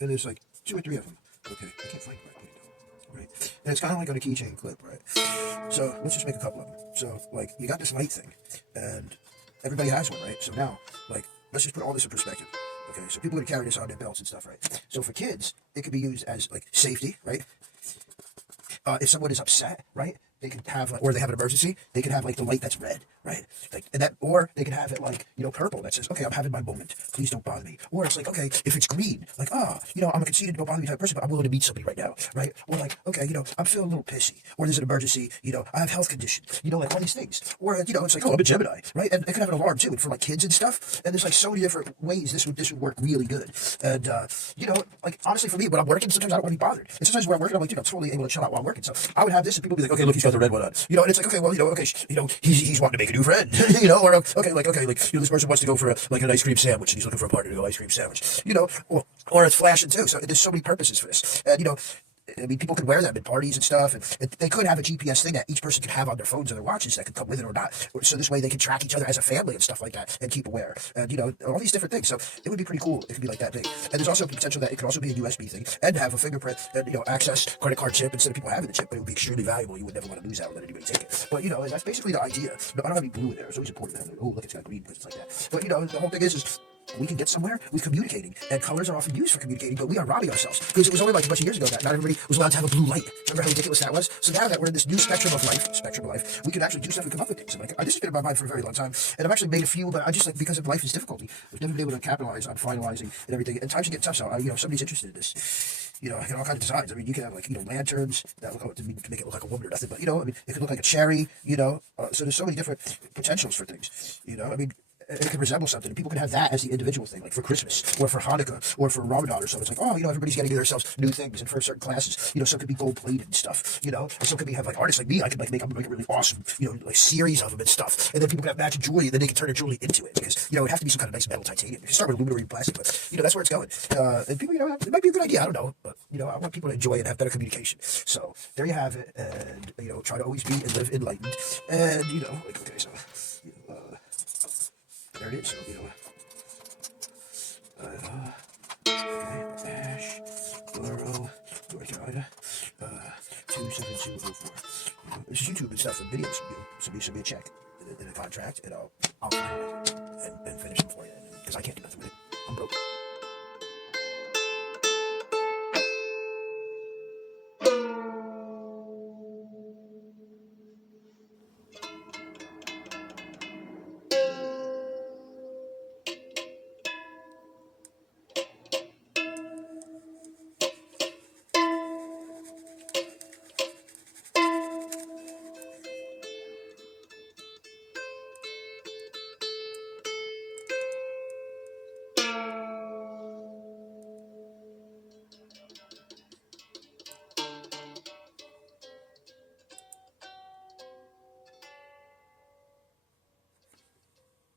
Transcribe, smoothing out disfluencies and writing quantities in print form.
and there's like 2 or 3 of them. Okay, I can't find where I put it though. Right, and it's kind of like on a keychain clip, right? So let's just make a couple of them. So like you got this light thing, and everybody has one, right? So now like let's just put all this in perspective. Okay, so people are gonna carry this on their belts and stuff, right? So for kids, it could be used as like safety, right? If someone is upset, right? They could have, like, or they have an emergency. They could have like the light that's red, right? Like, and that, or they could have it like purple that says, "Okay, I'm having my moment. Please don't bother me." Or it's like, okay, if it's green, like, I'm a conceited, don't bother me type of person, but I'm willing to meet somebody right now, right? Or like, okay, I'm feeling a little pissy, or there's an emergency. I have health conditions, like all these things. Or it's like, oh, I'm a Gemini, right? And it could have an alarm too, and for like kids and stuff. And there's like so many different ways this would work really good. And like honestly, for me, when I'm working, sometimes I don't want to be bothered. And sometimes when I'm working, I'm like, I'm totally able to chill out while I'm working. So I would have this, and people would be like, okay, look, he's got the red one on. And it's like, okay, well, okay, he's wanting to make a new friend, or okay, this person wants to go for an ice cream sandwich, and he's looking for a partner to go ice cream sandwich, or it's flashing too. So there's so many purposes for this, and I mean, people could wear them at parties and stuff, and they could have a GPS thing that each person could have on their phones or their watches that could come with it or not. So this way they can track each other as a family and stuff like that and keep aware. And, all these different things. So it would be pretty cool if it could be like that big. And there's also potential that it could also be a USB thing and have a fingerprint and, access credit card chip instead of people having the chip, but it would be extremely valuable. You would never want to lose out or let anybody take it. But, that's basically the idea. No, I don't have any blue in there. It's always important to have, oh, look, it's got green because it's like that. But, the whole thing is we can get somewhere with communicating, and colors are often used for communicating, but we are robbing ourselves because it was only like a bunch of years ago that not everybody was allowed to have a blue light. Remember how ridiculous that was? So now that we're in this new spectrum of life, we can actually do stuff and come up with things. And like, this has been in my mind for a very long time, and I've actually made a few, but I just like because of life's difficulty, I've never been able to capitalize on finalizing and everything. And times are getting tough, so if somebody's interested in this. I get all kinds of designs. I mean, you can have like, lanterns that look like, to make it look like a woman or nothing, but, I mean, it could look like a cherry, so there's so many different potentials for things, I mean, it could resemble something. And people can have that as the individual thing, like for Christmas or for Hanukkah or for Ramadan or so. It's like, oh, everybody's getting themselves new things, and for certain classes, some could be gold plated and stuff, and some could be have like artists like me. I could like make a really awesome, like series of them and stuff, and then people can have matching jewelry, and then they can turn their jewelry into it because it would have to be some kind of nice metal titanium. You can start with aluminum or plastic, but that's where it's going. And people, it might be a good idea. I don't know, but I want people to enjoy it and have better communication. So there you have it, and try to always be and live enlightened, and like okay, so. There it is, so, okay, Asheboro, North Carolina, 27204. This is YouTube and stuff and videos, so send me a check and a contract, and I'll finalize it and finish it for you, because I can't do nothing.